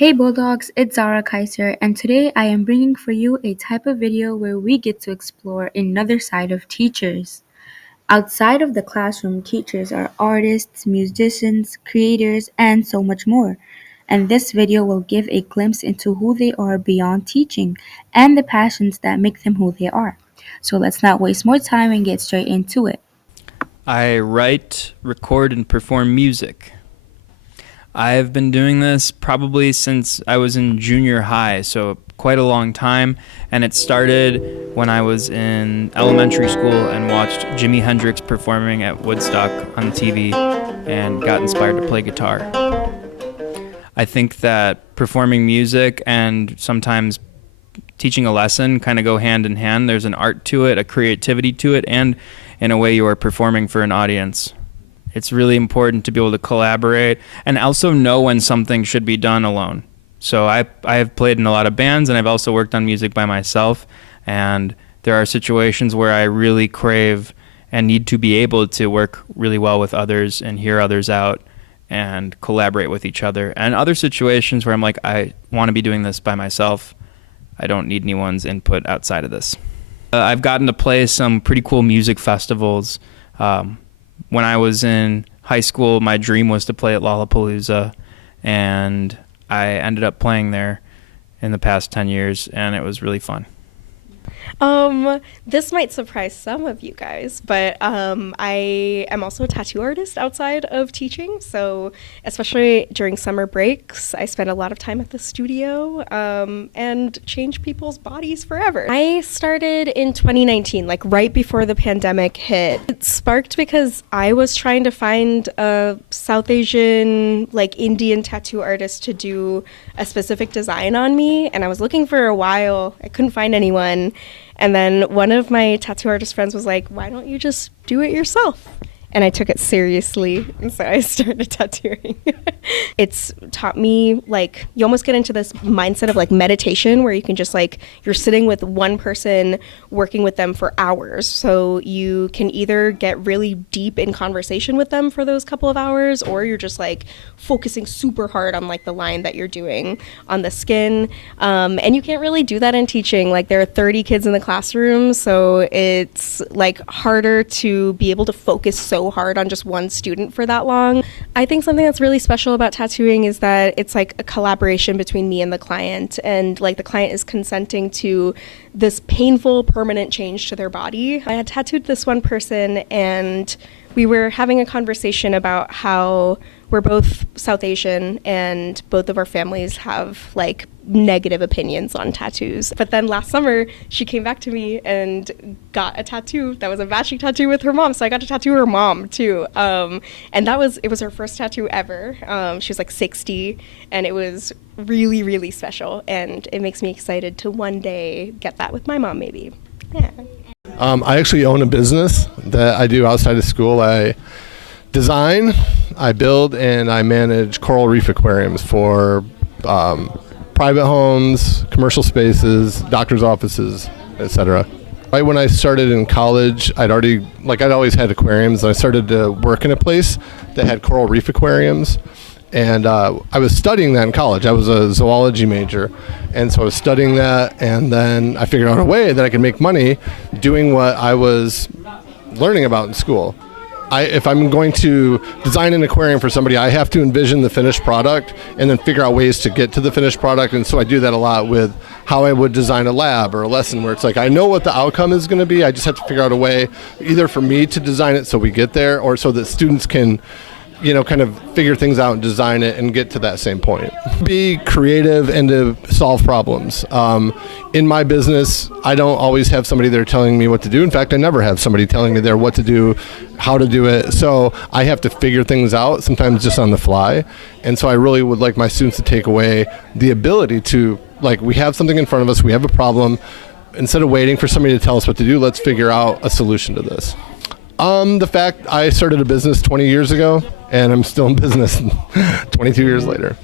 Hey Bulldogs, it's Zahra Qaiser, and today I am bringing for you a type of video where we get to explore another side of teachers. Outside of the classroom, teachers are artists, musicians, creators, and so much more. And this video will give a glimpse into who they are beyond teaching and the passions that make them who they are. So let's not waste more time and get straight into it. I write, record, and perform music. I've been doing this probably since I was in junior high, so quite a long time, and it started when I was in elementary school and watched Jimi Hendrix performing at Woodstock on TV and got inspired to play guitar. I think that performing music and sometimes teaching a lesson kind of go hand in hand. There's an art to it, a creativity to it, and in a way you are performing for an audience. It's really important to be able to collaborate and also know when something should be done alone. So I have played in a lot of bands, and I've also worked on music by myself, and there are situations where I really crave and need to be able to work really well with others and hear others out and collaborate with each other. And other situations where I'm like, I want to be doing this by myself. I don't need anyone's input outside of this. I've gotten to play some pretty cool music festivals. When I was in high school, my dream was to play at Lollapalooza, and I ended up playing there in the past 10 years, and it was really fun. This might surprise some of you guys, but I am also a tattoo artist outside of teaching. So especially during summer breaks, I spend a lot of time at the studio and change people's bodies forever. I started in 2019, like right before the pandemic hit. It sparked because I was trying to find a South Asian, like Indian tattoo artist to do a specific design on me, and I was looking for a while. I couldn't find anyone. And then one of my tattoo artist friends was like, why don't you just do it yourself? And I took it seriously, and so I started tattooing. It's taught me, like, you almost get into this mindset of, like, meditation where you can just, like, you're sitting with one person, working with them for hours. So you can either get really deep in conversation with them for those couple of hours, or you're just, like, focusing super hard on, like, the line that you're doing on the skin. And you can't really do that in teaching. Like, there are 30 kids in the classroom, so it's, like, harder to be able to focus so hard on just one student for that long. I think something that's really special about tattooing is that it's like a collaboration between me and the client, and like the client is consenting to this painful permanent change to their body. I had tattooed this one person, and we were having a conversation about how we're both South Asian and both of our families have like negative opinions on tattoos. But then last summer, she came back to me and got a tattoo that was a matching tattoo with her mom. So I got to tattoo her mom too. And it was her first tattoo ever. She was like 60, and it was really, really special. And it makes me excited to one day get that with my mom maybe. Yeah. I actually own a business that I do outside of school. I design, I build, and I manage coral reef aquariums for private homes, commercial spaces, doctor's offices, etc. Right when I started in college, I'd always had aquariums, and I started to work in a place that had coral reef aquariums. And I was studying that in college. I was a zoology major, and so I was studying that, and then I figured out a way that I could make money doing what I was learning about in school. If I'm going to design an aquarium for somebody, I have to envision the finished product and then figure out ways to get to the finished product. And so I do that a lot with how I would design a lab or a lesson, where it's like I know what the outcome is going to be. I just have to figure out a way either for me to design it so we get there, or so that students can kind of figure things out and design it and get to that same point. Be creative and to solve problems. In my business, I don't always have somebody there telling me what to do. In fact, I never have somebody telling me there what to do, how to do it. So I have to figure things out, sometimes just on the fly. And so I really would like my students to take away the ability to, like, we have something in front of us, we have a problem. Instead of waiting for somebody to tell us what to do, let's figure out a solution to this. The fact I started a business 20 years ago, and I'm still in business 22 years later.